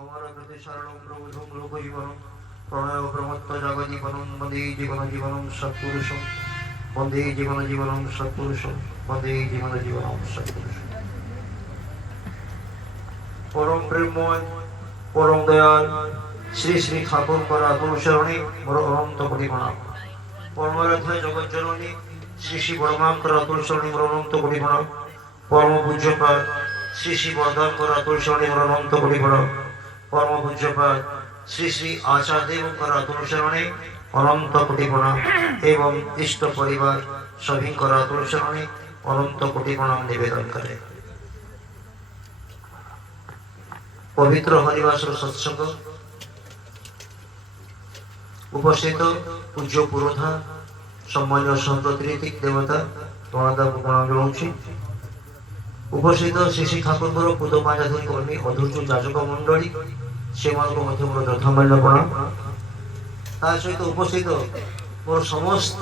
अमर कृति शरणं प्रबुद्धं लोकजीवनं प्रणय प्रमत्त जगजीवनं वन्दे जीवनं सत्पुरुषं वन्दे जीवनं सत्पुरुषं वन्दे जीवनं सत्पुरुषं परम प्रेममय परम दयाल श्री श्री ठाकुर पर अनुसरणी मोर अनंत कोटि प्रणाम परमाराध्य जगत जननी श्री श्री बड़मांकर अनुसरणी मोर अनंत कोटि प्रणाम परम पूज्यपाद श्री श्री वर्धन कर अनुसरणी मोर अनंत कोटि प्रणाम परम पूज्यपाद श्री श्री आचार्य देव कर अनुसरणी अनंत कोटि प्रणाम एवं इष्ट परिवार सभी कर अनुसरणी अनंत कोटि प्रणाम निवेदन करे। पवित्र हरिवास सत्संग उपस्थित पूज्य पुरोधा सम्मान्य संप्रतिनिधि देवता गणदा प्रणाम जनाऊँ। उपस्थित श्री श्री ठाकुर पूदपाजाधीन कर्मी अधूर्य जाजक मंडली से मोर यथामान्य प्रणाम। ता सहित उपस्थित मोर समस्त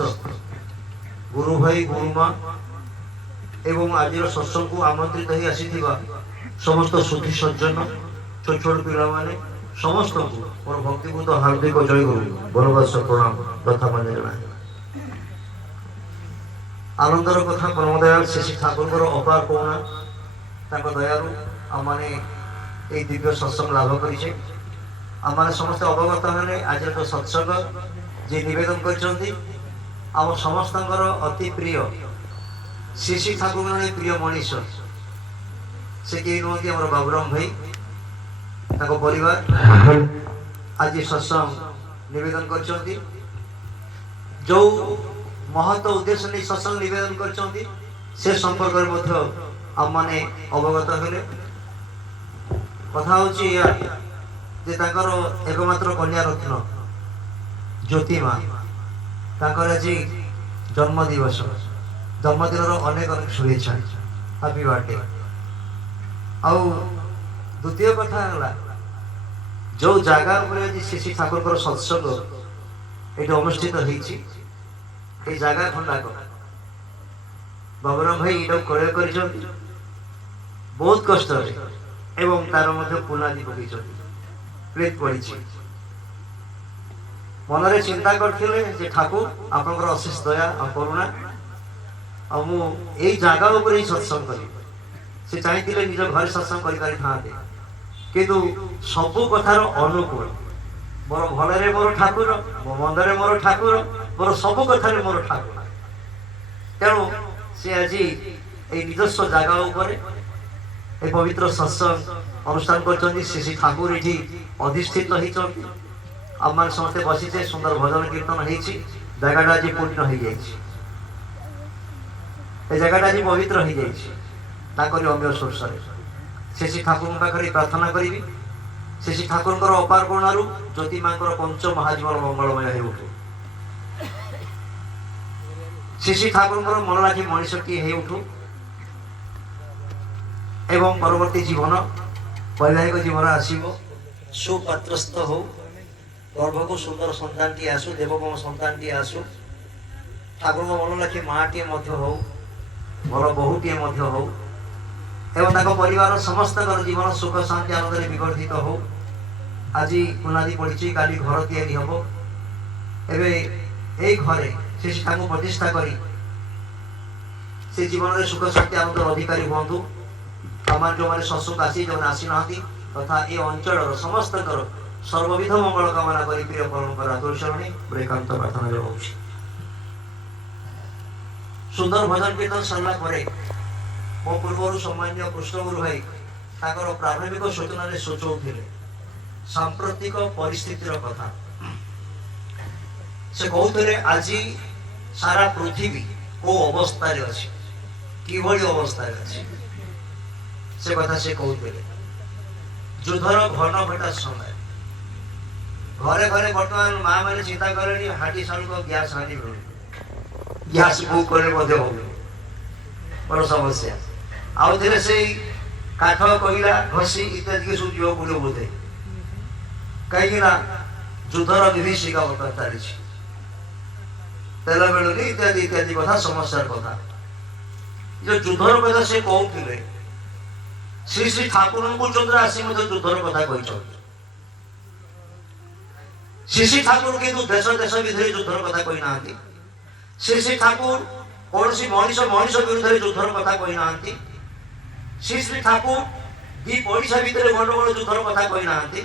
गुरु भाई गुरुमा एवं आज सत्संग को आमंत्रित ही आसी समस्त सुधी सज्जन छोट छोट पिला माने समस्त को मोर भक्तिपूत हार्दिक जय गुरु बलवास प्रणाम तथा माने जना। आनंदर कथा परम दयाल श्री श्री ठाकुर अपार करुणा दयालु आमने ये दिव्य सत्संग लाभ करें आम समस्त अवगत हेले आज जो सत्संग जी नवेदन कर समस्त अति प्रिय श्री श्री ठाकुर प्रिय मनीष से कई नुहति आम बाबूराम भाई परिवार आज सत्संग नवेदन कर जो महत्व उद्देश्य नहीं सत्संग नवेदन कर संपर्क आम मैंने अवगत हेले कथा एकमात्र कन्या रत्न ज्योतिमा आज जन्मदिवस जन्मदिन अनेक अनेक शुभेच्छा हैप्पी बर्थडे। आउ द्वितीय कथा जो जगह श्री श्री ठाकुर सत्संग ये अनुष्ठित होती जगह खंडाक बाबूराम भाई ये क्रय कर बहुत कष्ट एवं तार पुनादी पकई प्लेट पड़ी मनरे चिंता करते ठाकुर आपंकर अशेष दया और करुणा आई जगह उपर सत्संग करी से चाहिए निज घर सत्संग कर किंतु सबू कथार अनुकूल मोर भलरे मोर ठाकुर मो मंदरे मोर ठाकुर मोर सबू कथार मोर ठाकुर तेणु से आज निजस्व जगह उपर पवित्र सत्संग अनुष्ठान कर श्री श्री ठाकुर ये अधिष्ठित होती आम समस्ते बसीचे सुंदर भजन कीर्तन होती जगह आज पूर्ण हो जाए जगह आज पवित्र हो जाए अम्य सोर्स श्री श्री ठाकुर पाखे प्रार्थना करी श्री श्री ठाकुर अपार करुणारू ज्योति माँ पंच महाजीवन मंगलमय हो उठू श्री श्री ठाकुर मन लाखी मनीषटी हो उठू एवं परवर्ती जीवन वैवाहिक जीवन आसो सुपात्रस्थ हो गर्भ को सुंदर सन्तान टी आसू देवगम सन्तान टी आसू ठाकुर मन लाखी माँटे हो भल बहुटे हो एवं परिवार समस्त जीवन सुख शांति आनंद विवर्धित हो। आज पुनादी पड़ी काली घर तैयारी हम ए घरे श्री ठाकुर प्रतिष्ठा करी से जीवन में सुख शांति आनंद अधिकारी हूँ आम जो मैंने सत्संग आसी जो आसी ना तथा ये अंचल समस्त सर्वविध मंगल कामना करी प्रिय परंपरा अनुसरणी एकांत प्रार्थना जनाऊँ। सुंदर भजन कीर्तन सरला मो पूर्व सम्मान्य कृष्णगुरु भाई प्रारंभिक सूचना सूचौले सांप्रतिक परिस्थितिर कथा से कहते आज सारा पृथ्वी को अवस्था अच्छी कि अवस्था अच्छी से कथा से कहते युद्धर घन घटा समय घरे घरे बर्तमान माँ मैंने चिंता करे हाटी साल को गैस हानि गैस बुक करे बड़ समस्या आउ थे से काठ कोईला घसी इत्यादि के सब जीव पड़े बोधे कहीं युद्धर विभीषिका बर्तमान चली तेल मिलूनी इत्यादि इत्यादि कथा समस्या कथा जो युद्धर कथा से कहते श्री श्री ठाकुर को चंद्र आसी युद्धर कथा कही ଶ୍ରୀ ଶ୍ରୀ ଠାକୁର କିନ୍ତୁ ଦେଶ ଦେଶ ଭିତରେ ଯୁଦ୍ଧର କଥା କହିନାହାନ୍ତି। ଶ୍ରୀ ଶ୍ରୀ ଠାକୁର କୌଣସି ମଣିଷ ମଣିଷ ବିରୁଦ୍ଧରେ ଯୁଦ୍ଧର କଥା କହିନାହାନ୍ତି। ଶ୍ରୀ ଶ୍ରୀ ଠାକୁର ଦି ପଡ଼ିଶା ଭିତରେ ଗଣ୍ଡଗୋଳ ଯୁଦ୍ଧର କଥା କହିନାହାନ୍ତି।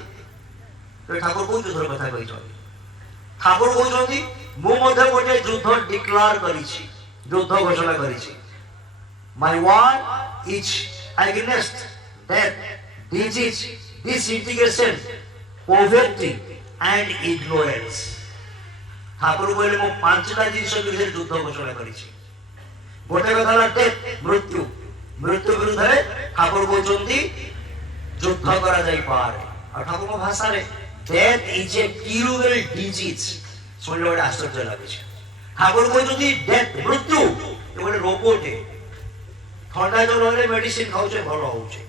ଠାକୁର କୋଉ ଯୁଦ୍ଧର କଥା କହିଛନ୍ତି? ଠାକୁର କହୁଛନ୍ତି ମୁଁ ମଧ୍ୟ ଗୋଟେ ଯୁଦ୍ଧ ଡିକ୍ଲାର କରିଛି, ଯୁଦ୍ଧ ଘୋଷଣା କରିଛି। My war is against death, disease, disintegration, poverty and ignorance। ଠାକୁର କହିଲେ ମୁଁ 5ଟା ଜିନିଷ ବିରୁଦ୍ଧରେ ଯୁଦ୍ଧ ଘୋଷଣା କରିଛି। ଗୋଟେ କଥା ହେଲା ଡେଥ୍, ମୃତ୍ୟୁ। ମୃତ୍ୟୁ ବିରୁଦ୍ଧରେ ଠାକୁର କହୁଛନ୍ତି ଯୁଦ୍ଧ କରାଯାଇପାରେ। ଆଉ ଠାକୁରଙ୍କ ଭାଷାରେ ଡେଥ୍ ଇଜ୍ ଏ କ୍ୟୁରେବଲ୍ ଡିଜିଜ୍ ଶୁଣିଲେ ଗୋଟେ ଆଶ୍ଚର୍ଯ୍ୟ ଲାଗୁଛି। ଠାକୁର କହୁଛନ୍ତି ଡେଥ୍ ମୃତ୍ୟୁ ଗୋଟେ ରୋଗଟେ, ଥଣ୍ଡା ଜ୍ୱର ହେଲେ ମେଡିସିନ ଖାଉଛେ ଭଲ ହଉଛି।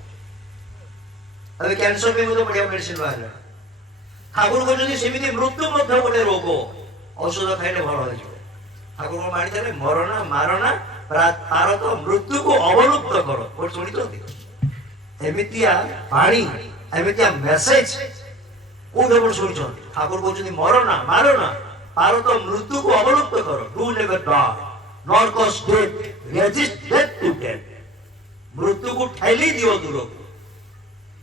ଏବେ କ୍ୟାନ୍ସର ପାଇଁ ମଧ୍ୟ ବଢିଆ ମେଡିସିନ ବାହାରିଲା। ଠାକୁର କହୁଛନ୍ତି ସେମିତି ମୃତ୍ୟୁ ମଧ୍ୟ ଗୋଟେ ରୋଗ, ଔଷଧ ଖାଇଲେ ଭଲ ହେଇଯିବ। ଠାକୁର ମାଣିଦେଲେ ମରଣା ମାରଣା ପାରତ ମୃତ୍ୟୁକୁ ଅବଲୁପ୍ତ କର। ଗୋଟେ ଶୁଣିଛନ୍ତି ଏମିତିଆ ବାଣୀ, ଏମିତିଆ ମେସେଜ କୋଉଠି ଆପଣ ଶୁଣିଛନ୍ତି? ଠାକୁର କହୁଛନ୍ତି ମରଣା ମାରଣା ପାରତ ମୃତ୍ୟୁକୁ ଅବଲୁପ୍ତ କର। Do never die nor cause death, resist death to death. ମୃତ୍ୟୁକୁ ଠେଲି ଦିଅ ଦୂରକୁ।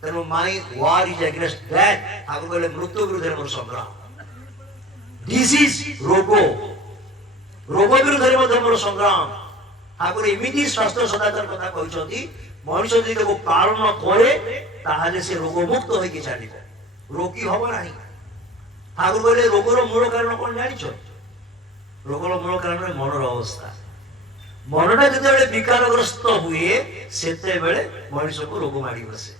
ତେଣୁ my war is against death. ଠାକୁର କହିଲେ ମୃତ୍ୟୁ ବିରୁଦ୍ଧରେ ମୋର ସଂଗ୍ରାମ। ଡିଜିଜ୍ ରୋଗ, ରୋଗ ବିରୁଦ୍ଧରେ ମଧ୍ୟ ମୋର ସଂଗ୍ରାମ। ଠାକୁର ଏମିତି ସ୍ୱାସ୍ଥ୍ୟ ସଦାଚାର କଥା କହିଛନ୍ତି ମଣିଷ ଯଦି ତାକୁ ପାଳନ କରେ ତାହେଲେ ସେ ରୋଗମୁକ୍ତ ହୋଇକି ଚାଲିବ, ରୋଗୀ ହବ ନାହିଁ। ଠାକୁର କହିଲେ ରୋଗର ମୂଳ କାରଣ କଣ ଜାଣିଛ? ରୋଗର ମୂଳ କାରଣ ମନର ଅବସ୍ଥା। ମନଟା ଯେତେବେଳେ ବିକାରଗ୍ରସ୍ତ ହୁଏ ସେତେବେଳେ ମଣିଷକୁ ରୋଗ ମାଡ଼ି ବସେ।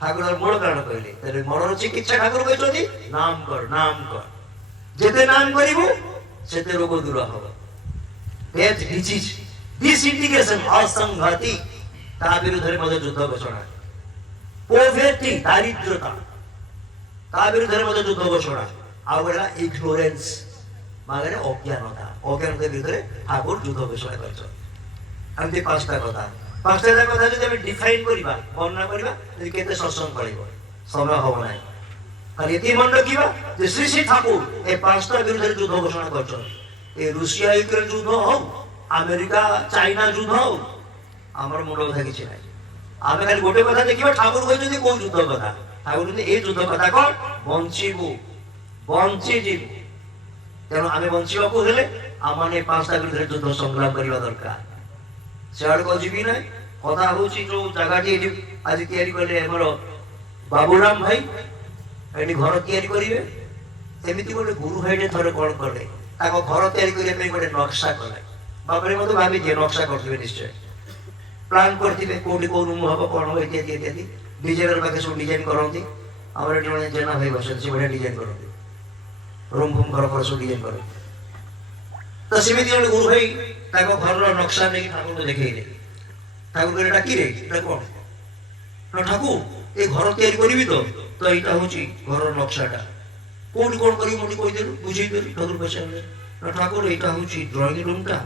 ଠାକୁର ମୂଳ କାରଣ କହିଲେ, ତେବେ ମନର ଚିକିତ୍ସା ଠାକୁର କହିଛନ୍ତି ନାମ କର, ନାମ କର। ଯେତେ ନାମ କରିବୁ ସେତେ ରୋଗ ଦୂର ହବ। ଡେଥ୍, ଡିଜିଜ୍, ଡିସଇଣ୍ଟିଗ୍ରେସନ, ଅସଂହତି ତା ବିରୁଦ୍ଧରେ ମଧ୍ୟ ଯୁଦ୍ଧ ଘୋଷଣା। ପୋଭର୍ଟି ଦାରିଦ୍ରତା ତା ବିରୁଦ୍ଧରେ ମଧ୍ୟ ଯୁଦ୍ଧ ଘୋଷଣା। ଆଉ ହେଲା ଇଗ୍ନୋରେନ୍ସ ମାନେ ଅଜ୍ଞାନତା, ଅଜ୍ଞାନତା ବିରୁଦ୍ଧରେ ଠାକୁର ଯୁଦ୍ଧ ଘୋଷଣା କରିଛନ୍ତି। ଏମିତି 5ଟା କଥା। 5ଟା କଥା ଯଦି ଆମେ ଡିଫାଇନ୍ କରିବା, ବର୍ଣ୍ଣନା କରିବା, କେତେ ସତ୍ସଙ୍ଗ ପଳିବ, ସମୟ ହବ ନାହିଁ। ଖାଲି ଏତିକି ମନେ ରଖିବା ଯେ ଶ୍ରୀ ଶ୍ରୀ ଠାକୁର ଏ 5ଟା ବିରୁଦ୍ଧରେ ଯୁଦ୍ଧ ଘୋଷଣା କରିଛନ୍ତି। ଏ ରୁଷିଆ ୟୁକ୍ରେନ ଯୁଦ୍ଧ ହଉ, ଆମେରିକା ଚାଇନା ଯୁଦ୍ଧ ହଉ, ଆମର ମୁଣ୍ଡ କଥା କିଛି ନାହିଁ। ଆମେ ଖାଲି ଗୋଟେ କଥା ଦେଖିବା ଠାକୁର କହିଛନ୍ତି କୋଉ ଯୁଦ୍ଧ କଥା। ଠାକୁର କହିଛନ୍ତି ଏଇ ଯୁଦ୍ଧ କଥା କଣ? ବଞ୍ଚିବୁ, ବଞ୍ଚିଯିବୁ। ତେଣୁ ଆମେ ବଞ୍ଚିବାକୁ ହେଲେ ଆମମାନେ 5ଟା ବିରୁଦ୍ଧରେ ଯୁଦ୍ଧ ସଂଗ୍ରାମ କରିବା ଦରକାର। ସେଆଡ଼କୁ ଯିବି ନାହିଁ। କଥା ହଉଛି ଯୋଉ ଜାଗାଟି ଏଠି ଆଜି ତିଆରି କଲେ ଆମର ବାବୁରାମ ଭାଇ, ଏଠି ଘର ତିଆରି କରିବେ। ଏମିତି ଗୋଟେ ଗୁରୁ ଭାଇଟେ ଥରେ କଣ କଲେ, ତାଙ୍କ ଘର ତିଆରି କରିବା ପାଇଁ ଗୋଟେ ନକ୍ସା କଲେ। ବାପରେ ମତେ ଭାବିଦିଏ ନକ୍ସା କରିଥିବେ, ନିଶ୍ଚୟ ପ୍ଲାନ୍ କରିଥିବେ କୋଉଠି କୋଉ ରୁମ୍ ହବ, କଣ ହବ, ଇତ୍ୟାଦି ଇତ୍ୟାଦି। ଡିଜାଇନର ପାଖେ ସବୁ ଡିଜାଇନ କରନ୍ତି। ଆମର ଏଠି ଜଣେ ଜେନା ଭାଇ ବସନ୍ତି, ସେ ବଢିଆ ଡିଜାଇନ କରନ୍ତି, ରୁମ୍ ଫୁମ୍ ଘର ଫର ସବୁ ଡିଜାଇନ କରନ୍ତି। ତ ସେମିତି ଜଣେ ଗୁରୁ ଭାଇ ତାଙ୍କ ଘରର ନକ୍ସା ନେଇକି ଠାକୁରଙ୍କୁ ଦେଖେଇଲେ। ଠାକୁର କହିଲେ ଏଟା କିରେ, ଏଟା କଣ? ନା ଠାକୁର ଏ ଘର ତିଆରି କରିବି ତ ଏଇଟା ହଉଛି ଘରର ନକ୍ସାଟା। କୋଉଠି କଣ କରିବି ମୁଁ କହିଦେଲୁ, ବୁଝେଇଦେଲୁ। ଠାକୁର ପଚାରିଲେ, ନା ଠାକୁର ଏଇଟା ହଉଛି ଡ୍ରଇଂ ରୁମଟା,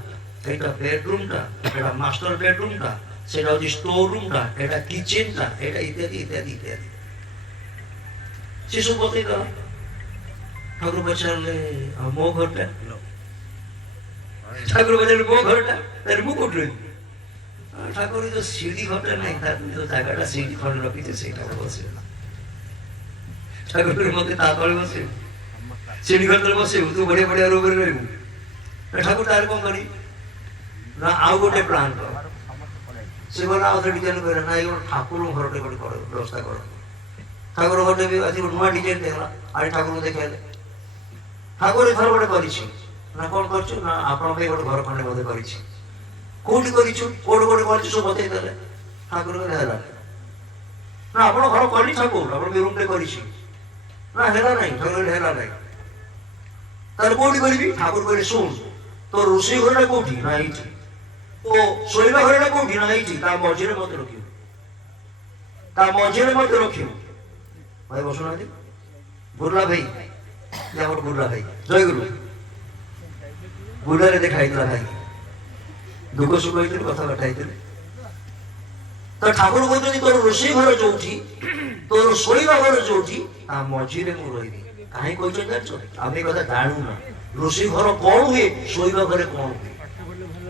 ଏଇଟା ବେଡରୁମଟା, ଏଇଟା ମାଷ୍ଟର ବେଡରୁମଟା, সেটা হচ্ছে স্টোর রুমটা, এটা কিচেনটা, এটা ইত্যাদি ইত্যাদি ইত্যাদি। সেসব বলতে গেল ঠাকুর পচারলে ମୋ ଘରଟା, ଠାକୁର ପଚାରିଲେ ମୋ ଘରଟା, ତାହେଲେ ମୁଁ କୋଉଠି ରହିବି? ଠାକୁର ଯୋଉ ସିଡି ଘରଟା ନାହିଁ, ତାର ଯୋଉ ଜାଗାଟା ସିଡି ଖଣ୍ଡେ ରଖିছে ସେଇଟା ବସିବ। ଠାକୁର ମତେ ତା ତଳେ ବସିବ, ସିଡି ଘରରେ ବସିବୁ, ତୁ ବଢିଆ ବଢିଆ ରୋଗରେ ରହିବୁ। ଠାକୁର ତାର କଣ କରିବି ନା ଆଉ ଗୋଟେ ପ୍ଲାନ୍ କର। ସେ ଗଲା ଆଉ ଥରେ ଡିଜାଇନ କରେ, ନା ଏଇ ଠାକୁରଙ୍କ ଘରଟେ ଗୋଟେ କର, ବ୍ୟବସ୍ଥା କର। ଠାକୁର ଘରଟେ ବି ଆଜି ଗୋଟେ ନୂଆ ଡିଜାଇନ ଦେଖଲା, ଆଜି ଠାକୁରଙ୍କୁ ଦେଖେଇଲେ। ଠାକୁର ଏଥର ଗୋଟେ କରିଛି, ନା କଣ କରିଛୁ ନା ଆପଣଙ୍କ ପାଇଁ ଗୋଟେ ଘର ଖଣ୍ଡେ ବୋଧେ କରିଛି। କୋଉଠି କରିଛୁ, କୋଉଠି କୋଉଠି କରିଛୁ ସବୁ ବତେଇ ଦେଲେ। ଠାକୁର କହିଲେ ହେଲା ନା ଆପଣ ଘର କରି ଠାକୁର ଆପଣ ବି ରୁମଟେ କରିଛି, ନା ହେଲା ନାହିଁ। ଠାକୁର କହିଲେ ହେଲା ନାହିଁ, ତାହେଲେ କୋଉଠି କରିବି? ଠାକୁର କହିଲେ ଶୁଣ, ତୋ ରୋଷେଇ ଘରଟା କୋଉଠି? ନା ଏଇଠି। তো শৈবা ঘরটা কোউঠি না এইটি, তা মঝিরে মধ্যে রখিও, তা মঝিরে মধ্যে রখিও। ভাই বসুনাহাନ୍ତି ବୁର୍ଲା ଭାଇ, ଆମର ବୁର୍ଲା ଭାଇ ଜୟଗୁରୁ। ବୁର୍ଲାରେ ଦେଖା ହେଇଥିଲା ଭାଇ, ଦୁଃଖ ସୁଖ ହେଇଥିଲେ, କଥାବାର୍ତ୍ତା ହେଇଥିଲେ। ତ ଠାକୁର କହୁଛନ୍ତି ତୋର ରୋଷେଇ ଘର ଯୋଉଠି, ତୋର ଶୋଇବା ଘର ଯୋଉଠି, ତା ମଝିରେ ମୁଁ ରହିବି। କାହିଁ କହିଛନ୍ତି ଜାଣିଛ? ଆମେ କଥା ଜାଣୁନା। ରୋଷେଇ ଘର କଣ ହୁଏ, ଶୋଇବା ଘରେ କଣ ହୁଏ,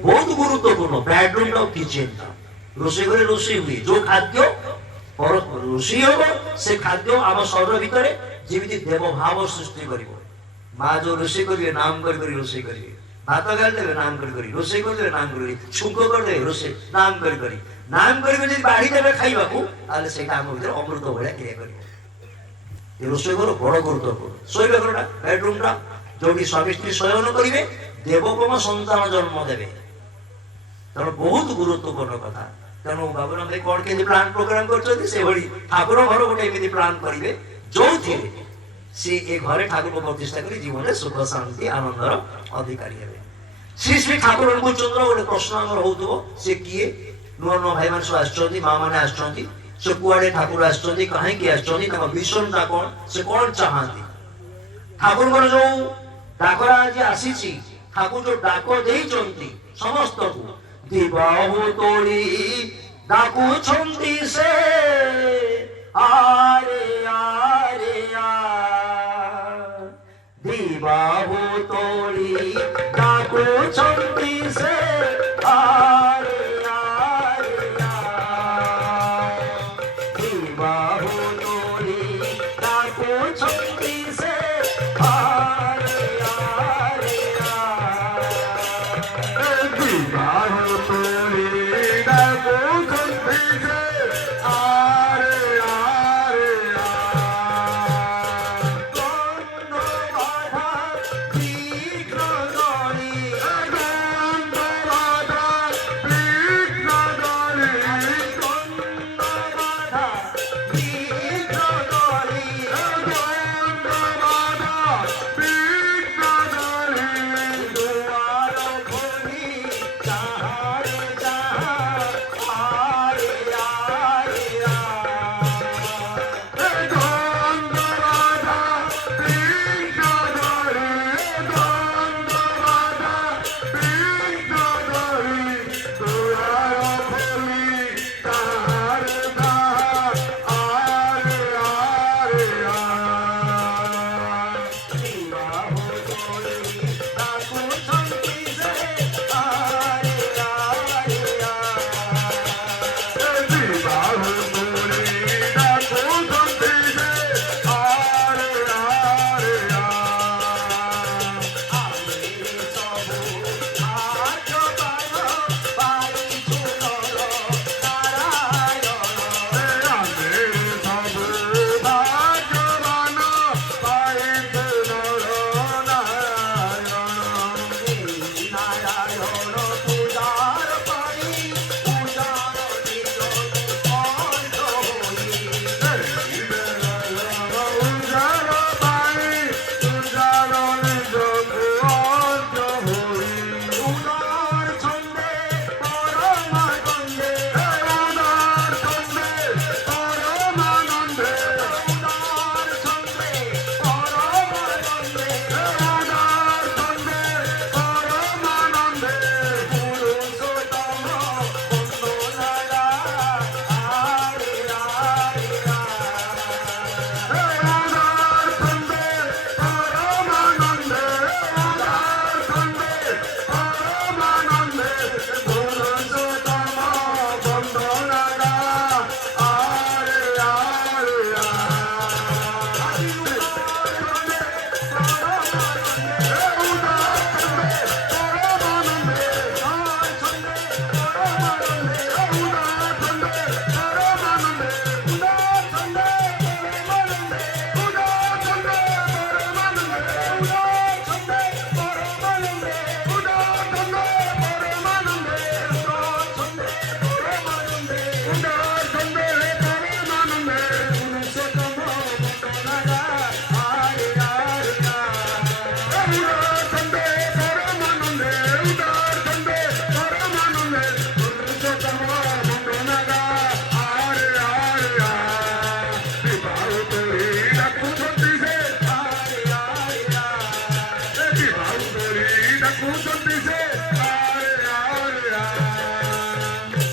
ବହୁତ ଗୁରୁତ୍ୱପୂର୍ଣ୍ଣ। ବେଡରୁମ ଆଉ କିଚେନ ଟା, ରୋଷେଇ ଘରେ ରୋଷେଇ ହୁଏ। ଯୋଉ ଖାଦ୍ୟ ରୋଷେଇ ହବ ସେ ଖାଦ୍ୟ ଆମ ଶରୀର ଭିତରେ ଯେମିତି ଦେବ ଭାବ ସୃଷ୍ଟି କରିବ। ମା ଯୋଉ ରୋଷେଇ କରିବେ ନାମ କରି କରି ରୋଷେଇ କରିବେ, ଭାତ ଗାଳି ଦେବେ ନାମ କରି କରି, ରୋଷେଇ କରିଦେବେ ନାମ କରି, ଛୁଙ୍କ କରିଦେବେ ରୋଷେଇ ନାମ କରି କରି, ନାମ କରିବେ ଯଦି ବାଢି ଦେବେ ଖାଇବାକୁ, ତାହେଲେ ସେଇଟା ଆମ ଭିତରେ ଅମୃତ ଭଳିଆ କ୍ରିୟା କରିବ। ଏ ରୋଷେଇ ଘର ବଡ ଗୁରୁତ୍ୱପୂର୍ଣ୍ଣ। ଶୋଇବା ଘରଟା, ବେଡରୁମ ଟା, ଯୋଉଠି ସ୍ୱାମୀ ସ୍ତ୍ରୀ ଶୟନ କରିବେ, ଦେବକମ ସନ୍ତାନ ଜନ୍ମ ଦେବେ। ତେଣୁ ବହୁତ ଗୁରୁତ୍ୱପୂର୍ଣ୍ଣ କଥା। ତେଣୁ ବାବୁରାମ ଭାଇ କଣ କେମିତି ପ୍ଲାନ ପ୍ରୋଗ୍ରାମ କରିଛନ୍ତି, ସେଭଳି ଠାକୁର ଘର ଗୋଟେ ଏମିତି ପ୍ଲାନ କରିବେ ଯୋଉଥିରେ ସେ ଏ ଘରେ ଠାକୁର ପ୍ରତିଷ୍ଠା କରି ଜୀବନରେ ସୁଖ ଶାନ୍ତି ଆନନ୍ଦର ଅଧିକାରୀ ହେବେ। ଶ୍ରୀ ଶ୍ରୀ ଠାକୁରଙ୍କୁ ଚନ୍ଦ୍ର ଗୋଟେ ପ୍ରଶ୍ନ ଆମର ହଉଥିବ, ସେ କିଏ? ନୂଆ ନୂଆ ଭାଇ ମାନେ ସବୁ ଆସିଛନ୍ତି, ମା ମାନେ ଆସିଛନ୍ତି, ସେ କୁଆଡେ ଠାକୁର ଆସିଛନ୍ତି, କାହିଁକି ଆସିଛନ୍ତି, ତାଙ୍କ ମିଶନଟା କଣ, ସେ କଣ ଚାହାନ୍ତି? ଠାକୁରଙ୍କର ଯୋଉ ଡାକରା ଆଜି ଆସିଛି, ଠାକୁର ଯୋଉ ଡାକ ଦେଇଛନ୍ତି ସମସ୍ତଙ୍କୁ, ଦିବାହୁ ତୋଳି ଡାକୁଛନ୍ତି ସେ, ଆରେ ଆରେ ଆ, ଦିବାହୁ ତୋଳି ଡାକୁଛନ୍ତି ସେ, ଆରେ ଆରେ ଆ, ଦିବାହୁ ତୋଳି ଡାକୁଛନ୍ତି ସେ, ଆରେ ଆରେ ଆ, ଦିବାହୁ ତୋଳି ଡାକୁଛନ୍ତି ସେ, ଆରେ ଆରେ ଆ, দণ্ড বাধা বিঘ্ন দলি, দণ্ড বাধা বিঘ্ন দলি, দণ্ড বাধা বিঘ্ন দলি, দণ্ড বাধা বিঘ্ন দলি, দুয়ার খোলি যাহার যাহা, আরে আরে আ, দণ্ড বাধা বিঘ্ন দলি, দণ্ড বাধা বিঘ্ন দলি, দুয়ার খোলি যাহার যাহা, আরে আরে আ, দিবাহু তোলি ডাকুଛନ୍ତି ସେ, আরে আরে আ, দিবাহু তোলি ডাকুଛନ୍ତି ସେ, আরে আরে আ, ଆମେ ସବୁ ଭାଗ୍ୟବାନ ପାଇଛୁ ନର ନାରାୟଣ, ଆମେ ସବୁ ଭାଗ୍ୟବାନ ପାଇଛୁ ନର ନାରାୟଣ, ନାରାୟଣ ପୂଜାର ପାଇଁ ପୂଜାର ନିଜକୁ କଣ୍ଠ ହୋଇ, ପୂଜାର ପାଇଁ ପୂଜାର ନିଜକୁ ଅର୍ଥ ହୋଇ, ଉଦାର ଛନ୍ଦେ ପରମାନନ୍ଦେ, ଉଦାର ଛନ୍ଦେ ପରମାନନ୍ଦେ, ଉଦାର ଛନ୍ଦେ ପରମାନନ୍ଦେ, ଉଦାର ଛନ୍ଦେ ପରମାନନ୍ଦେ, ପୁରୁଷୋତ୍ତମ ବନ୍ଦନାରା, ଆରେ ଆରେ ଆ, ଉଦାର ଛନ୍ଦେ ପରମାନନ୍ଦେ, ଉଦାର ଛନ୍ଦେ ପରମାନନ୍ଦେ, ପୁରୁଷୋତ୍ତମ ବନ୍ଦନାରା, ଆରେ ଆରେ ଆ,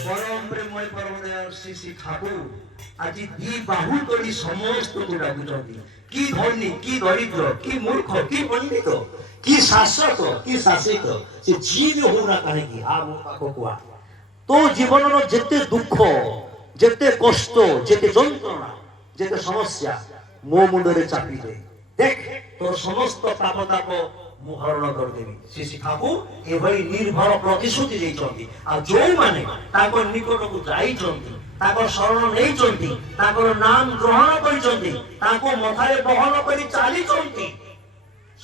পরম প্রেমময় পরম দয়াল শ্রী শ্রী ঠাকুর ଆଜି ଦି ବାହୁ ତୋଳି ସମସ୍ତଙ୍କୁ ଡାକୁଛନ୍ତି। କି ଧନୀ, କି ଦରିଦ୍ର, କି ମୂର୍ଖ, କି ପଣ୍ଡିତ, କି ଶାସକ, କି ଶାସିତ, ସେ ଯିଏ ବି ହଉନା କାହିଁକି ଆ ମୋ ପାଖକୁ ଆ। ତୋ ଜୀବନର ଯେତେ ଦୁଃଖ, ଯେତେ କଷ୍ଟ, ଯେତେ ଯନ୍ତ୍ରଣା, ଯେତେ ସମସ୍ୟା ମୋ ମୁଣ୍ଡରେ ଚାପି ଦେ। ଦେଖ ତୋର ସମସ୍ତ ପାପ ତାପ ମୁଁ ହରଣ କରିଦେବି। ଶ୍ରୀ ଠାକୁର ଏଭଳି ନିର୍ଭର ପ୍ରତିଶ୍ରୁତି ଦେଇଛନ୍ତି। ଆଉ ଯୋଉମାନେ ତାଙ୍କ ନିକଟକୁ ଯାଇଛନ୍ତି, ତାଙ୍କର ଶରଣ ନେଇଛନ୍ତି, ତାଙ୍କର ନାମ ଗ୍ରହଣ କରିଛନ୍ତି, ତାଙ୍କୁ ମଥାରେ ବହନ କରି ଚାଲିଛନ୍ତି,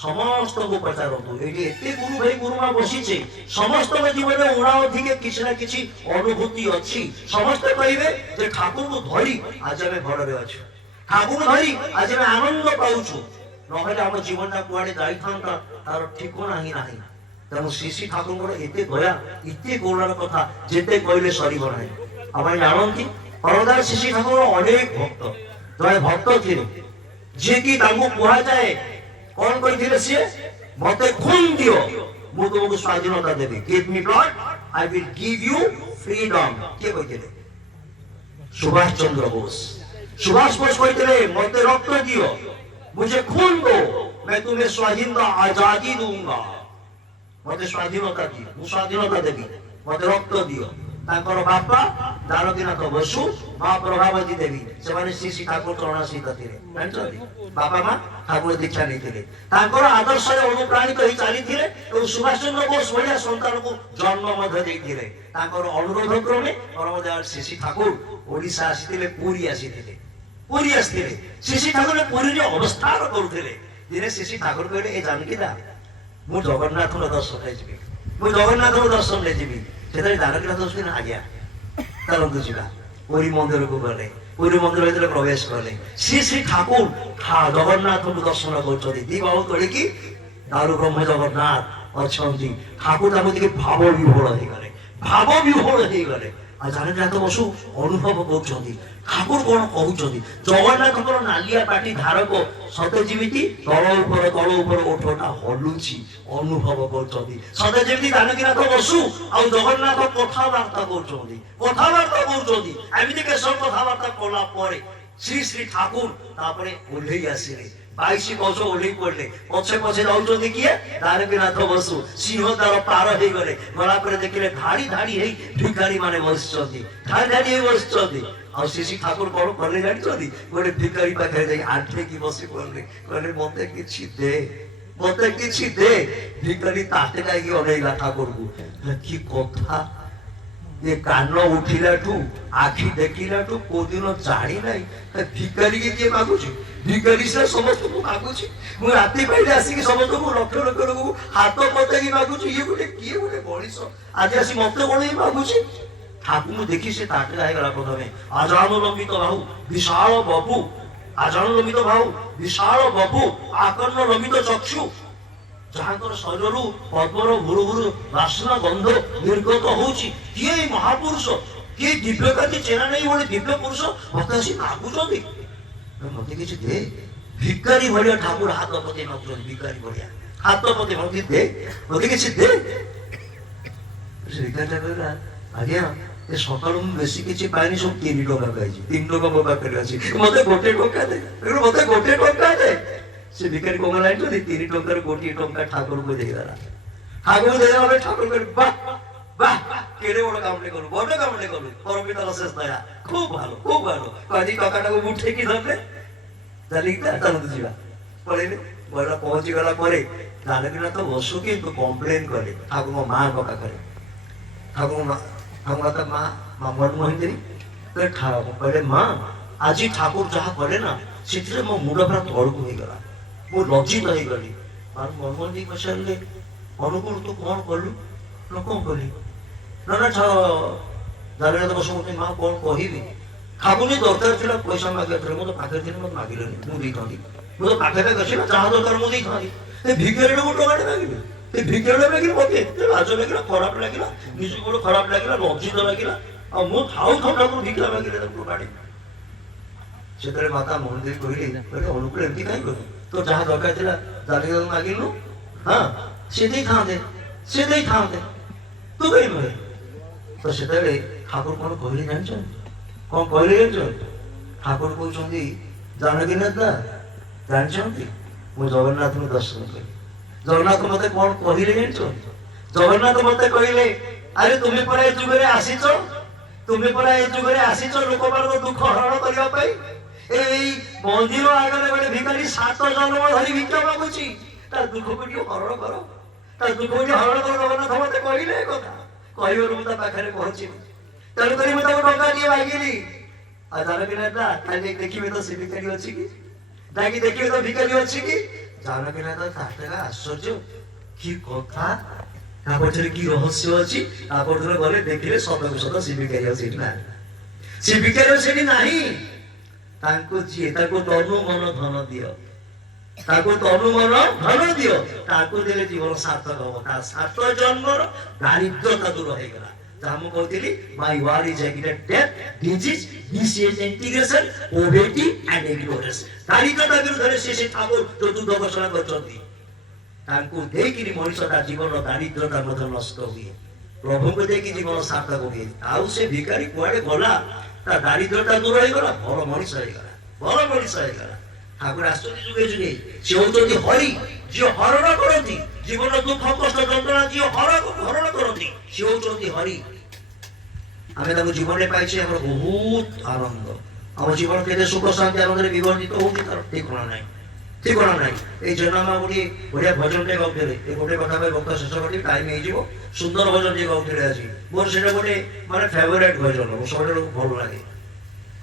ସମସ୍ତଙ୍କୁ ପଚାରନ୍ତୁ ଏଠି ଏତେ ଗୁରୁ ଭାଇ ଗୁରୁମା ବସିଛେ, ସମସ୍ତଙ୍କ ଜୀବନରେ ଉଣା ଅଧିକେ କିଛି ନା କିଛି ଅନୁଭୂତି ଅଛି। ସମସ୍ତେ କହିବେ ଯେ ଠାକୁରଙ୍କୁ ଧରି ଆଜି ଆମେ ଭଲରେ ଅଛୁ, ଠାକୁରଙ୍କୁ ଧରି ଆଜି ଆମେ ଆନନ୍ଦ ପାଉଛୁ, ନହେଲେ ଆମ ଜୀବନଟା କୁଆଡେ ଯାଇଥାନ୍ତା ତାର ଠିକଣା ହିଁ ନାହିଁ। ତେଣୁ ଶ୍ରୀ ଠାକୁରଙ୍କର ଏତେ ଦୟା, ଏତେ କରୁଣାର କଥା ଯେତେ କହିଲେ ସରିବ ନାହିଁ। ଆପଣ ଜାଣନ୍ତି ପରଦାର ଶ୍ରୀ ଠାକୁର ଅନେକ ଭକ୍ତ, ଜଣେ ଭକ୍ତ ଥିଲେ ଯିଏକି ତାଙ୍କୁ କୁହାଯାଏ କଣ କହିଥିଲେ ସିଏ, ମତେ ଖୁନ ଦିଅ ମୁଁ ତୁମକୁ ସ୍ୱାଧୀନତା ଦେବି। Give me blood I will give you freedom. କିଏ କହିଥିଲେ? ସୁଭାଷ ଚନ୍ଦ୍ର ବୋଷ। सुभाष बोस कहते मत रक्त दियो, मुझे खून दो, मैं तुम्हें स्वाधीनता आजादी दूंगा। मत स्वाधीनता दियो, मु स्वाधीनता देवी, मत रक्त दियो। तांकर बापा दानकीनाथ बसु, मां प्रभावती देवी से श्री ठाकुर चरणाश्रित थिले। जानछथि बापा मां ठाकुर दीक्षा नैथिले, तांकर आदर्श रे अनुप्राणित होई चलीथिले और सुभाष चंद्र बोस भलिया संतान को जन्म मध्य देथिले। तांकर अनुरोध क्रमे परमदयाल श्री ठाकुर ओडिशा आसीथिले, पुरी आसीथिले। पुरी आसीथिले श्री ठाकुर पुरी रे अवस्थान करूथिले। दिने श्री ठाकुर कहले ए जानकी दा मु जगन्नाथ दर्शन ले जिबि, मु जगन्नाथ दर्शन ले जिबि। सेतरे दानकीनाथ दर्शन आज्ञा चलतु जीवा। पुरी मंदिर को गले, पुरी मंदिर भीतर प्रवेश कले, श्री ठाकुर जगन्नाथ को दर्शन कर दी बाहु तोड़िकी दारु ब्रह्म जगन्नाथ अच्छा ठाकुर ताकि भाव विभोर हो गले, भाव विभोर हो गले। जानकीनाथ बसु अनुभव कर ठाकुर कौन कहते, जगन्नाथ नालिया पाटी धारक सते जमी तल ऊपर ओठटा हलुची अनुभव कर सते जमी जानकीनाथ बसु आ जगन्नाथ कथबार्ता करमती केशव कथबार्ता कला श्री श्री ठाकुर ओह्लई आसिले 22 गज ओह्लई पड़े पछे पछे जाऊँ किए दानकीनाथ बसु सिंह द्वार पार हो गले गला देखिले धाड़ी धाड़ी भिखारी माने बस धाड़ी धाड़ी बस आ श्री ठाकुर कौन कले जानी गोटे भिखारी पाखे आठे की बसी पड़े कहले मत कि दे मत कि दे। भिखारी ताते जाकि अनेला ठाकुर को कि कथा ये कान उठिला आखि देखिला को दिन जानी ना भिखारी की किए मागुची, भिखारी से समस्त को मागुची। मु राति पाइले आसिक समस्त को लक्ष लक्ष लोक हाथ पताई मागुची। ये गोटे किए गोटे मनीष आज आसी मत कौन मागुची। ठाकुर देखी से ताटला है गला प्रथमे आजान लंबित बाहु विशाल बपु, आजान लंबित बाहु विशाल बपु आकर्ण लंबित चक्षु जहांकर शरीर पद्मर भुरु भुरु बासना गंध निर्गत होउची। किए महापुरुष किए दिव्य का चेहरा नहीं बोले दिव्य पुरुष मत आसी मागुचंदी मत किसी दे। भिखारी भलिया ठाकुर हाथ पते मागुचंदी, भिखारी भलिया हाथ पते मत दे मत किसी दे। भिखारी आज्ञा ए सकाळ मु बेसी किछि पानी सब 3 टका खाइछि, 3 टका मो पाखरे अछि, मते गोटे टका दे, मते गोटे टका दे। से भिखारी को गला तो 3 टका रे गोटे टका ठाकुर को दे देला। ठाकुर दे देला ठाकुर कर वाह वाह केड़े बड़ काम ले करू, बड़ काम ले करू, परमिता रसेस दया खूब भालो कदी टकाटा को उठे की धरले जालिका चलत जीवा पळेले बड़ा पहुंच गला परे जानकीनाथ बसु के कंप्लेन करे ठाकुर को मां को पाखरे। ठाकुर मां हम आता मां मामन मोहिंदरी तो ठाकुर कहले मां आज ठाकुर जहा करे ना सेथिरे मो मुंड पूरा तळक हो गला, मो लज्जित हो गली। मां मनमोहन जी पछारले अनुकूल तू कौन कलु लोक कली ना ना जानकीनाथ बसु मते मां कौन कहिबी। ठाकुर ने दरकार थिला पैसा मागे थरे मो तो पाखे थिले मो मागिलेनी मु देई थांदी, मो तो पाखे पे गछिला जहा दरकार मु देई थांदी। ए भिखारी को टोकाटे मागिले ते भिखारी मागिले मते लाज लागिला, खराब लागिला, निज को खराब लागिला, लज्जित लागिला। आ मो थाउ थाउ ठाकुर भिखा मागिले त टोकाटे सेतरे माता मोहन देवी कहले अनुकूल एमती काई करू तो जहा दरकार थिला जानकीनाथ मागिलु हां से देई थांदे तू कई मरे तो सेतरे ठाकुर कोन कहले जानछ कौन कहले जानछ ଠାକୁର କହୁଛନ୍ତି ଜାନକୀନାଥ ଦା ଜାଣିଛନ୍ତି ମୁଁ ଜଗନ୍ନାଥଙ୍କୁ ଦର୍ଶନ କଲି। ଜଗନ୍ନାଥ ମତେ କଣ କହିଲେ ଜାଣିଛ? ଜଗନ୍ନାଥ ମତେ କହିଲେ ଆରେ ତୁମେ ପରା ଏ ଯୁଗରେ ଆସିଛ, ତୁମେ ପରା ଏ ଯୁଗରେ ଆସିଛ ଲୋକମାନଙ୍କ ଦୁଃଖ ହରଣ କରିବା ପାଇଁ। ଏଇ ମନ୍ଦିର ଆଗରେ ଗୋଟେ ଭିକାରୀ 7 ଜନ୍ମ ଧରି ଭିକ୍ଷା ମାଗୁଛି, ତା ଦୁଃଖକୁ ଟିକେ ହରଣ କର, ତା ଦୁଃଖକୁ ଟିକେ ହରଣ କର। ଜଗନ୍ନାଥ ମତେ କହିଲେ ଏ କଥା, କହିବାରୁ ମୁଁ ତା ପାଖରେ ପହଞ୍ଚିଲି। ତେଣୁକରି ମୁଁ ତାକୁ ଟଙ୍କା ଟିକେ ମାଗିଲି। ଆଉ ଜାନକୀନାଥ କାଲି ଦେଖିବେ ତ ସେ ଭିକାରୀ ଅଛି କି, ଯାଇକି ଦେଖିବେ ତ ଭିକାରୀ ଅଛି କି। ଜାନକୀନାଥ ତାହା ଆଶ୍ଚର୍ଯ୍ୟ, କି କଥା, ତା ପଛରେ କି ରହସ୍ୟ ଅଛି। ତାପରଦିନ ଗଲେ ଦେଖିଲେ ସତକୁ ସତ ସେ ଭିକାରୀ ଆଉ ସେଠି ନାହିଁ, ସେ ଭିକାରୀ ଆଉ ସେଠି ନାହିଁ। ତାଙ୍କୁ ଯିଏ ତାକୁ ତନୁ ମନ ଧନ ଦିଅ, ତାକୁ ତନୁ ମନ ଧନ ଦିଅ, ତାକୁ ଦେଲେ ଜୀବନ ସାର୍ଥକ ହବ। ତା 7 ଜନ୍ମର ଦାରିଦ୍ରତା ଦୂର ହେଇଗଲା। ଯାହା ମୁଁ କହୁଥିଲି my word is death, disease, disintegration, poverty and ignorance। ଦାରିଦ୍ରତା ବିରୁଦ୍ଧରେ ସେ ଠାକୁର ଯୋଉ ଯୁଦ୍ଧ ଘୋଷଣା କରିଛନ୍ତି, ତାଙ୍କୁ ଦେଇକିରି ମଣିଷ ତା ଜୀବନ ଦାରିଦ୍ରତା ମଧ୍ୟ ନଷ୍ଟ ହୁଏ, ପ୍ରଭୁଙ୍କୁ ଦେଇକି ଜୀବନ ସାର୍ଥକ ହୁଏ। ଆଉ ସେ ଭିକାରୀ କୁଆଡେ ଗଲା, ତା ଦାରିଦ୍ରତା ଦୂର ହେଇଗଲା, ଭଲ ମଣିଷ ହେଇଗଲା, ଭଲ ମଣିଷ ହେଇଗଲା। ଠାକୁର ଆସୁଛନ୍ତି ଯୁଗେ ଯୁଗେ, ସେ ହଉଛନ୍ତି ହରି, ଯିଏ ହରଣ କରନ୍ତି ଜୀବନ ଦୁଃଖ କଷ୍ଟ ଯନ୍ତ୍ରଣା, ଯିଏ ହରଣ କରନ୍ତି ସେ ହଉଛନ୍ତି ହରି। ଆମେ ତାକୁ ଜୀବନରେ ପାଇଛେ, ଆମର ବହୁତ ଆନନ୍ଦ, ଆମ ଜୀବନ କେତେ ସୁଖ ଶାନ୍ତି ଆନନ୍ଦରେ ବିବର୍ତ୍ତିତ ହଉଛି ତାର ଠିକଣା ନାହିଁ, ଠିକଣା ନାହିଁ। এই জন্য আমরা ଗୋଟିଏ ବଢିଆ ଭଜନଟେ ଗାଉଥିଲେ। ଏ ଗୋଟେ କଥା ପାଇଁ ବକ୍ତା ଶେଷ କରିବି, ଟାଇମ ହେଇଯିବ। ସୁନ୍ଦର ଭଜନ ଟିକେ ଗାଉଥିଲେ ଆଜି, ମୋର ସେଇଟା ଗୋଟେ ମାନେ ଫେଭରାଇଟ ଭଜନ, ମୋ ସବୁଠାରୁ ଭଲ ଲାଗେ।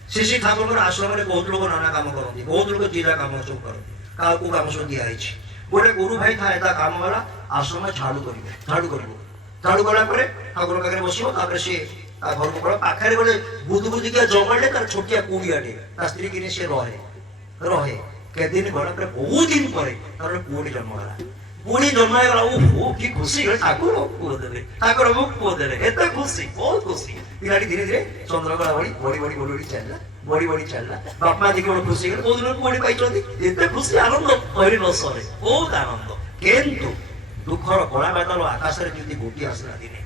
ଶ୍ରୀ ଠାକୁରଙ୍କର ଆଶ୍ରମରେ ବହୁତ ଲୋକ ନାନା କାମ କରନ୍ତି, ବହୁତ ଲୋକ ଜିରା କାମ ସବୁ କରନ୍ତି, କାହାକୁ କାମ ସବୁ ଦିଆହେଇଛି। ଗୋଟେ ଗୁରୁ ଭାଇ ଥାଏ, ତା କାମ ହେଲା ଆଶ୍ରମ ଝାଡୁ କରିବେ, ଝାଡୁ କରିବ, ଝାଡୁ କଲା ପରେ ଠାକୁର ପାଖରେ ବସିବ, ତାପରେ ସିଏ ତା ଘରକୁ ପଳ। ପାଖରେ ଗୋଟେ ବୁଦୁବୁଦିକିଆ ଜଙ୍ଗଲଟେ, ତାର ଛୋଟିଆ କୁଡ଼ିଆଟେ, ତା ସ୍ତ୍ରୀ କିନି ସେ ରହେ। କେତେଦିନ ଗଲା ପରେ, ବହୁତ ଦିନ ପରେ ତାର ପୁଅଟି ଜନ୍ମ ହେଲା। ପୁଣି ଜନ୍ମ ହେଇଗଲା, ଓହୋ କି ଖୁସି, ଠାକୁର ପୁଅ ଦେଲେ, ଠାକୁର ମୁখ ପୁଅ ଦେଲେ, ଏତେ ଖୁସି, ବହୁତ ଖୁସି। ପିଲାଟି ଧୀରେ ଧୀରେ ଚନ୍ଦ୍ରକଳା ଭଳି ବଢି ଚାଲିଲା, ବଢି ଚାଲିଲା। ବାପା ଦେଖି ବଡ ଖୁସି ହେଇଗଲେ, ବହୁତ ଦିନ ପୁଅଟି ପାଇଛନ୍ତି, ଏତେ ଖୁସି ଆନନ୍ଦ କହିଲେ ନ ସରେ, ବହୁତ ଆନନ୍ଦ। କିନ୍ତୁ ଦୁଃଖର କଳା ବାଦଲ ଆକାଶରେ ଯେମିତି ଗୋଟି ଆସିଲା ଦିନେ,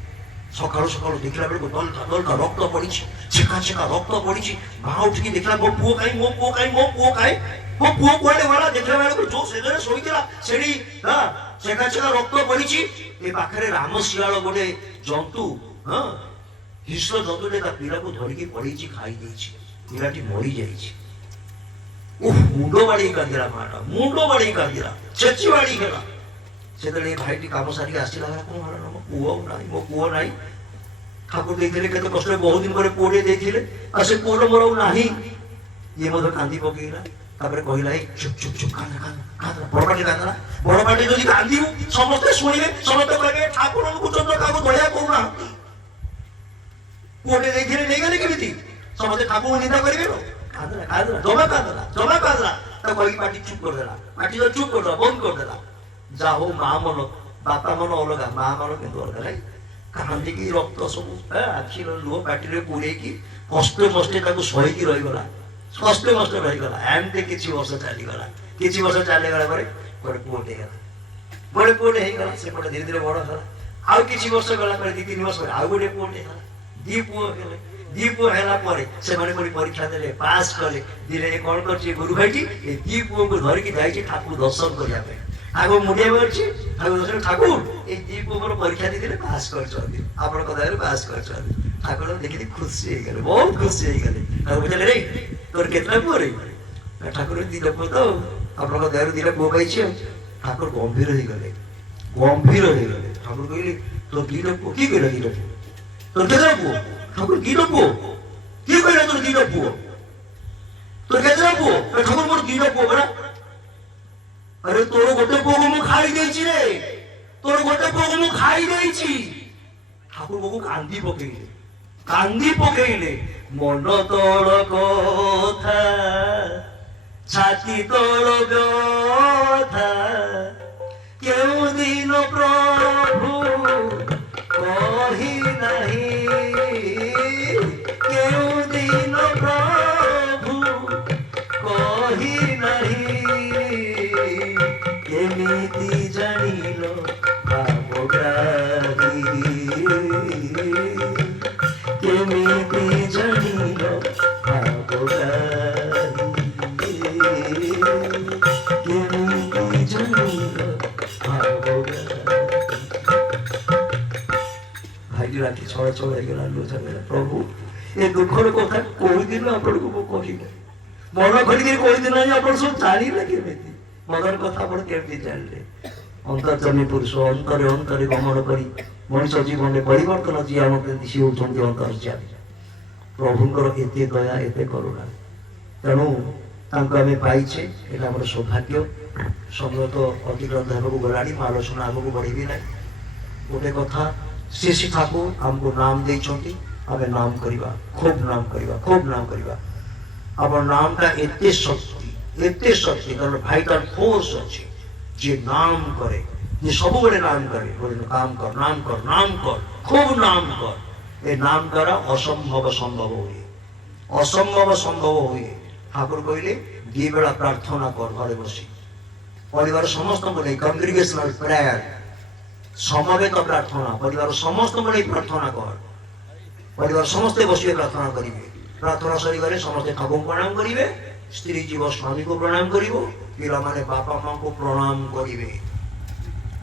ସକାଳୁ ସକାଳୁ ଦେଖିଲା ବେଳକୁ ଦଲକା ରକ୍ତ ପଡିଛି, ଛେକା ରକ୍ତ ପଡିଛି। ମା ଉଠିକି ଦେଖିଲା, ମୋ ପୁଅ କାହିଁ, ମୋ ପୁଅ କାହିଁ, ମୋ ପୁଅ କାହିଁ, ମୋ ପୁଅ କୁଆଡେ ଗଲା। ଦେଖିଲା ବେଳକୁ ଯୋଉ ସେଜରେ ଶୋଇଥିଲା ସେଠି ଛେକା ରକ୍ତ ପଡିଛି। ଏ ପାଖରେ ରାମ ଶିଆଳ ଗୋଟେ ଜନ୍ତୁ, ହିଂସ୍ର ଜନ୍ତୁଟେ ତା ପିଲାକୁ ଧରିକି ପଡେଇଛି, ଖାଇ ଦେଇଛି, ପିଲାଟି ମରିଯାଇଛି। ମୁଣ୍ଡ ବାଡେଇ କାନ୍ଦିଲା ମାଟା, ମୁଣ୍ଡ ବାଡେଇ କାନ୍ଦିଲା, ଛେଚି ବାଡି ହେଲା। ସେତେବେଳେ ଏ ଭାଇଟି କାମ ସାରିକି ଆସିଲା, କଣ ହେଲା, ମୋ ପୁଅ ନାହିଁ, ମୋ ପୁଅ ନାହିଁ। ଠାକୁର ଦେଇଥିଲେ କେତେ କଷ୍ଟରେ, ବହୁତ ଦିନ ପରେ ପୁଅଟେ ଦେଇଥିଲେ, ଆଉ ସେ ପୁଅଟା ମୋର ଆଉ ନାହିଁ। ଇଏ ମଧ୍ୟ କାନ୍ଦି ପକେଇଲା, ତାପରେ କହିଲା, ଏଇ ଚୁପ ଚୁପ ଚୁପ, କାନ୍ଦ, ବଡ ପାଟି କାନ୍ଦଲା। ବଡ ପାଟି ଯଦି କାନ୍ଦିବୁ ସମସ୍ତେ ଶୁଣିବେ, ସମସ୍ତେ କହିବେ ଠାକୁରଙ୍କୁ ଚନ୍ଦ୍ର କାହାକୁ ଦୟା କରୁନାହାନ୍ତି। ପୁଅଟେ ଦେଇଥିଲେ ନେଇଗଲେ କେମିତି, ସମସ୍ତେ ଠାକୁରଙ୍କୁ ନିନ୍ଦା କରିବେ। ଜମା କାନ୍ଦଲା, ତାକୁ କହିକି ପାଟି ଚୁପ କରିଦେଲା, ପାଟି ଚୁପ କରିଦେଲା, ବନ୍ଦ କରିଦେଲା। ଯା ହଉ ମା ମନ, ବାପା ମନ ଅଲଗା, ମା ମନ କିନ୍ତୁ ଅଲଗା ନାହିଁ। କାନ୍ଦିକି ରକ୍ତ ସବୁ ଆଖିର ଲୁହ ପାଟିରେ ପୁରେଇକି କଷ୍ଟେ ମଷ୍ଟେ ତାକୁ ସହିକି ରହିଗଲା, କଷ୍ଟେ ମଷ୍ଟେ ରହିଗଲା। ଏମିତି କିଛି ବର୍ଷ ଚାଲିଗଲା, କିଛି ବର୍ଷ ଚାଲିଗଲା ପରେ ଗୋଟେ ପୁଅଟେ ହେଲା, ଗୋଟେ ପୁଅଟେ ହେଇଗଲା। ସେପଟେ ଧୀରେ ଧୀରେ ବଡ ହେଲା। ଆଉ କିଛି ବର୍ଷ ଗଲା ପରେ, 2-3 ବର୍ଷ ଆଉ ଗୋଟେ ପୁଅଟେ ହେଲା, 2 ପୁଅ ହେଲେ। 2 ପୁଅ ହେଲା ପରେ ସେମାନେ ପୁଣି ପରୀକ୍ଷା ଦେଲେ, ପାସ୍ କଲେ। ଧୀରେ କଣ କରୁଛି ଗୁରୁ ଭାଇଟି, ଏ 2 ପୁଅଙ୍କୁ ଧରିକି ଯାଇଛି ଠାକୁର ଦର୍ଶନ କରିବା ପାଇଁ। ଆଗ ମୁଣ୍ଡିଆ ମାରୁଛି, ଠାକୁର ଏଇ 2 ପୁଅଙ୍କର ପରୀକ୍ଷା ଦେଇଥିଲେ, ପାସ୍ କରିଛନ୍ତି, ଆପଣଙ୍କ ଦୟାରୁ ପାସ୍ କରିଛନ୍ତି। ଠାକୁର ଦେଖିକି ଖୁସି ହେଇଗଲେ, ବହୁତ ଖୁସି ହେଇଗଲେ। ତାକୁ ବୁଝିଲେ, ରେ ତୋର କେତେଟା ପୁଅ ରେ? ଠାକୁର 2ଟା ପୁଅ ତ, ଆପଣଙ୍କ ଦୟାରୁ 2ଟା ପୁଅ ପାଇଛି। ଆଉ ଠାକୁର ଗମ୍ଭୀର ହେଇଗଲେ। ଠାକୁର କହିଲେ, ତୋର 2ଟା ପୁଅ? କିଏ କହିଲା 2ଟା ପୁଅ? তোর কেতটা পুয়ো? ঠাকুর কি পুয়ো? কি কইলা তোর 2টা পুয়ো? তোর কেতটা পুয়ো? ঠাকুর মোর 2টা পুয়ো বড়া। আরে তোর গোটে পুয়ো মু খাই দেইছি রে, তোর গোটে পুয়ো মু খাই দেইছি। ঠাকুর বাবু কান্দি পকেইলে মন তোর কথা, ছাতি তোর ব্যথা, কেউ দিন প্রভু কহি নাহি, কেউ দিন প্রভু কহি নাহি, কেমিতি জানিল ভাবগ্রাহী, কেমিতি জানিল ভাবগ্রাহী। ରାତି ଛଅ ଛଅ ହେଇଗଲା ଲୁଝାଗଲା ପ୍ରଭୁ ଏ ଦୁଃଖର କଥା କହିଦିନ ଆପଣଙ୍କୁ ମୁଁ କହିଲେ ମନ ଖୋଲିକି କହିଦିନ ଆପଣ ସବୁ ଜାଣିଲେ କେମିତି ମନର କଥା ଆପଣ କେମିତି ଜାଣିଲେ ଅନ୍ତର୍ଜମୀ ପୁରୁଷ ଅନ୍ତରେ ଅନ୍ତରେ ଗମନ କରି ମଣିଷ ଜୀବନରେ ପରିବର୍ତ୍ତନ ଯିଏ ଆମକୁ ଦିଶି ହେଉଛନ୍ତି ଅନ୍ତର୍ଯାମୀ ପ୍ରଭୁଙ୍କର ଏତେ ଦୟା ଏତେ କରୁଣା ତେଣୁ ତାଙ୍କୁ ଆମେ ପାଇଛେ ଏଇଟା ଆମର ସୌଭାଗ୍ୟ ସମୟ ତ ଅତିକ୍ରାନ୍ତ ହେବାକୁ ଗଲାଣି ମୁଁ ଆଲୋଚନା ଆଗକୁ ବଢ଼ିବି ନାହିଁ ଗୋଟେ କଥା ଶ୍ରୀ ଠାକୁର ଆମକୁ ନାମ ଦେଇଛନ୍ତି ଆମେ ନାମ କରିବା ଖୁବ୍ ନାମ କରିବା ଖୁବ୍ ନାମ କରିବା ଆମ ନାମଟା ଏତେ ଶକ୍ତି ତାର ଭାଇଟାଲ ଫୋର୍ସ ଅଛି যে নাম করে যে ସବୁବେଳେ নাম করে বলেন কাম কর নাম কর নাম কর খুব নাম কর এই নাম দ্বারা অসম্ভব সম্ভব ହୁଏ অসম্ভব সম্ভব ହୁଏ ঠাকুর কইলে ଦି বেলা প্রার্থনা কর ঘরে বসি পরিবার সমস্তଙ୍କୁ নেই কংগ্রিগেশনাল প্রেয়ার সমবেত প্রার্থনা পরিবার সমস্তଙ୍କୁ নেই প্রার্থনা কর পরিবার সমস্তে বসিয়ে প্রার্থনা করিবে প্রার্থনা সরিগলে সমস্তে ঠাকুরଙ୍କୁ প্রণাম করিবে স্ত্রী জীব স্বামীକୁ প্রণাম করিব ପିଲାମାନେ ବାପା ମାଙ୍କୁ ପ୍ରଣାମ କରିବେ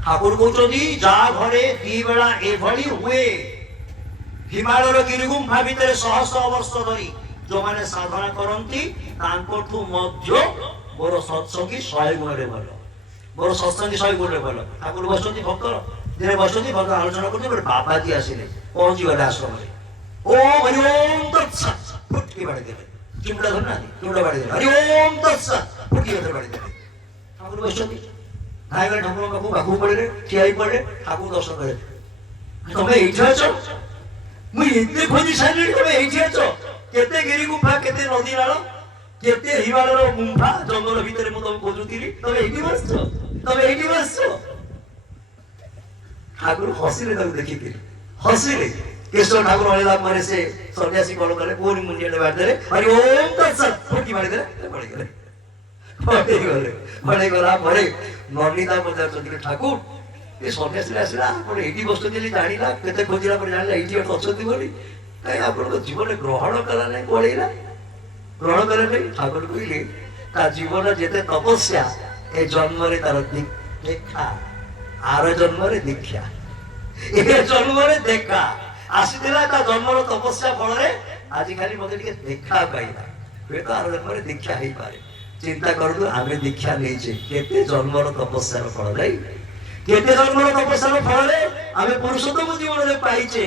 ଠାକୁର କହୁଛନ୍ତି ଯାହା ଘରେ ଦି ବେଳା ଏଭଳି ହୁଏ ହିମାଳୟର ଗିରିଗୁମ୍ଫା ଭିତରେ ଶହ ଶହ ବର୍ଷ ଧରି ଯୋଉମାନେ ସାଧନା କରନ୍ତି ତାଙ୍କଠୁ ମଧ୍ୟ ମୋର ସତ୍ସଙ୍ଗୀ 100 ଗୁଣରେ ଭଲ ମୋର ସତ୍ସଙ୍ଗୀ 100 ଗୁଣରେ ଭଲ ଠାକୁର ବସିଛନ୍ତି ଭକ୍ତ ଦିନେ ବସିଛନ୍ତି ଭକ୍ତ ଆଲୋଚନା କରୁଛନ୍ତି ଗୋଟେ ବାବାଜୀ ଆସିଲେ ପହଞ୍ଚିଗଲେ ଆଶ୍ରମରେ ଓ ହରି ଓಂ ତତ୍ସତ୍ ଫୁଟକି ବାଡ଼ି ଦେଲେ ଚିମୁଡ଼ା ଧରୁନାହାନ୍ତି ଚିମୁଡ଼ା ବାଡ଼ି ଦେଲେ ହରି ଓಂ ତତ୍ସତ୍ ଫୁଟକି ବାଡ଼ି ଦେଲେ ଠାକୁର ବସିଛନ୍ତି ଭାଇଗଲେ ଠାକୁରଙ୍କ ପାଖକୁ ପଡ଼ିଲେ ଠିଆ ହେଇ ପଡ଼ିଲେ ଠାକୁର ଦର୍ଶନ କଲେ ତମେ ଏଇଠି ଅଛ ମୁଁ ଏତେ ଖୋଜି ସାରିଲିଣି ତମେ ଏଇଠି ଅଛ କେତେ ଗିରି ଗୁମ୍ଫା କେତେ ନଦୀ ନାଳ କେତେ ହିମାଳୟର ଗୁମ୍ଫା ଜଙ୍ଗଲ ଭିତରେ ମୁଁ ତମକୁ ଖୋଜୁଥିଲି ତମେ ଏଇଠି ବସିଛ ତମେ ଏଇଠି ବସିଛ ଠାକୁର ହସିଲେ ତାକୁ ଦେଖିକିରି ହସିଲେ କେଶବ ଠାକୁର ଅଳିଲା ପରେ ସେ ସନ୍ନ୍ୟାସୀ କଣ କଲେ ପୁଣି ମୁଣ୍ଡିଆଟେ ବାଡ଼ିଦେଲେ ହରି ଓಂ ତତ୍ସତ୍ ଫୁଟକି ବାଡ଼ିଦେଲେ ପଡ଼ିଗଲେ ପଳେଇଗଲା ପରେ ନର୍ନିତା ପଚାରୁଛନ୍ତି ଠାକୁର ଏ ସନ୍ନ୍ୟାସୀ ଆସିଲା ଆପଣ ଏଇଠି ବସୁଛନ୍ତି ଜାଣିଲା କେତେ ଖୋଜିଲା ପରେ ଜାଣିଲା ଏଇଠି ଅଛନ୍ତି ବୋଲି କାହିଁ ଆପଣଙ୍କ ଜୀବନରେ ଗ୍ରହଣ କଲା ନାହିଁ ପଳେଇଲା ଗ୍ରହଣ କଲେ ନାହିଁ ଠାକୁର କହିଲେ ତା ଜୀବନ ଯେତେ ତପସ୍ୟା ଏ ଜନ୍ମରେ ତାର ଦେଖା ଆର ଜନ୍ମରେ ଦୀକ୍ଷା ଏ ଜନ୍ମରେ ଦେଖା ଆସିଥିଲା ତା ଜନ୍ମର ତପସ୍ୟା ଫଳରେ ଆଜି ଖାଲି ମତେ ଟିକେ ଦେଖା ପାଇଲା ହୁଏତ ଆର ଜନ୍ମରେ ଦୀକ୍ଷା ହେଇପାରେ চিন্তা করନ୍ତୁ ଆମେ ଦୀକ୍ଷା ନେଇଛେ କେତେ ଜନ୍ମର ତପସ୍ୟାର ଫଳ ନାହିଁ କେତେ ଜନ୍ମର ତପସ୍ୟାର ଫଳରେ ଆମେ ପୁରୁଷୋତ୍ତମ ଜୀବନରେ ପାଇଛେ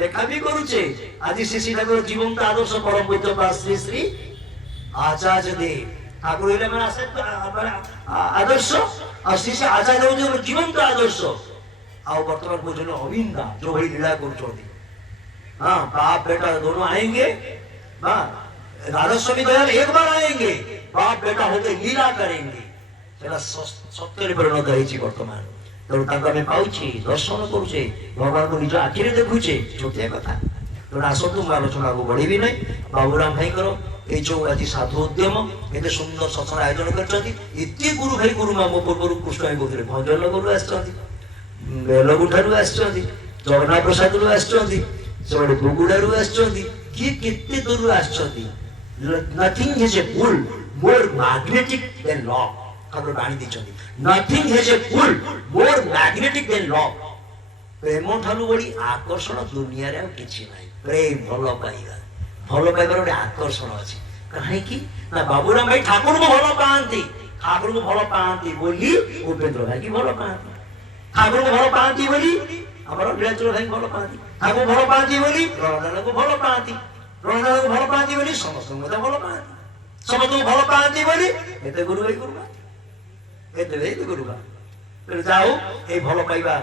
ଦେଖା ବି କରୁଛେ ଆଜି ଶ୍ରୀ ଠାକୁର ଜୀବନ୍ତ ଆଦର୍ଶ ପରମ ପୂଜ୍ୟ ଶ୍ରୀ ଶ୍ରୀ ଆଚାର୍ଯ୍ୟ ଦେବ ଠାକୁର ହେଲେ ମାନେ ଆଦର୍ଶ ଆଉ ଶ୍ରୀ ଶ୍ରୀ ଆଚାର୍ଯ୍ୟ ଦେବ ଜୀବନ୍ତ ଆଦର୍ଶ ଆଉ ବର୍ତ୍ତମାନ କହୁଛନ୍ତି ଅବିନ୍ଦା ଯୋଉଭଳି ଲୀଳା କରୁଛନ୍ତି ହଁ ବାପ ବେଟା दोनों आएंगे राधास्वामी दयाल एक बार आएंगे बाप बेटा होते लीला करेंगे सेटा सत्यरे परिणत होइछि वर्तमान तेणु ताको आमे पाउछि दर्शन करुछे भगवान को निज आखिरे देखुछे छोटिया कथा तेणु आसतु मु आलोचना को बढ़िबी नै बाबूराम भाई करो ए जो आज साधु उद्यम एते सुंदर सत्संग आयोजन करछथि इति गुरु भाई गुरु मामो पूर्व कृष्ण भाई बोलले भजन गुरु आछथि बेलगुठारु आछथि जगन्नाथ प्रसाद रु आछथि सेबडे बुगुडारु आछथि कि केते दूर आछथि nothing is a pull more magnetic than law Thakur बाणी दिछथि nothing has a pull more magnetic than law प्रेम ठालु बड़ी आकर्षण दुनिया रे किछि नाही प्रेम भलो पाइबार गोटे आकर्षण अछि काहे कि ना बाबूराम भाई ठाकुर को भलो पांती बोली उपेंद्र भाई की भलो पांती ठाकुर को भलो पांती बोली हमर नीलाचल भाई भलो पांती ठाकुर भलो पांती बोली प्रहलाद को भलो पांती प्रहलाद को भलो पांती बोली समस्त को भलो पांती समस्त को भलो पांती बोली एते गुरु भाई गुरुबा एते गुरुबा जाओ ए भलो पाइबा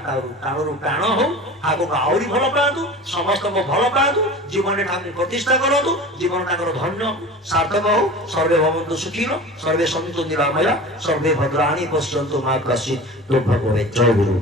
टाणु टाण हो ठाकुर आउरी भलो पातु समस्त को भलो पातु जीवन ठाकुर प्रतिष्ठा करतु जीवन ठाकुर धन्य सार्थक हो सर्वे भवन्तु सुखिनो सर्वे सन्तु निरामया सर्वे भद्राणि पश्यन्तु मा कश्चित् दुर्भगो जय गुरु।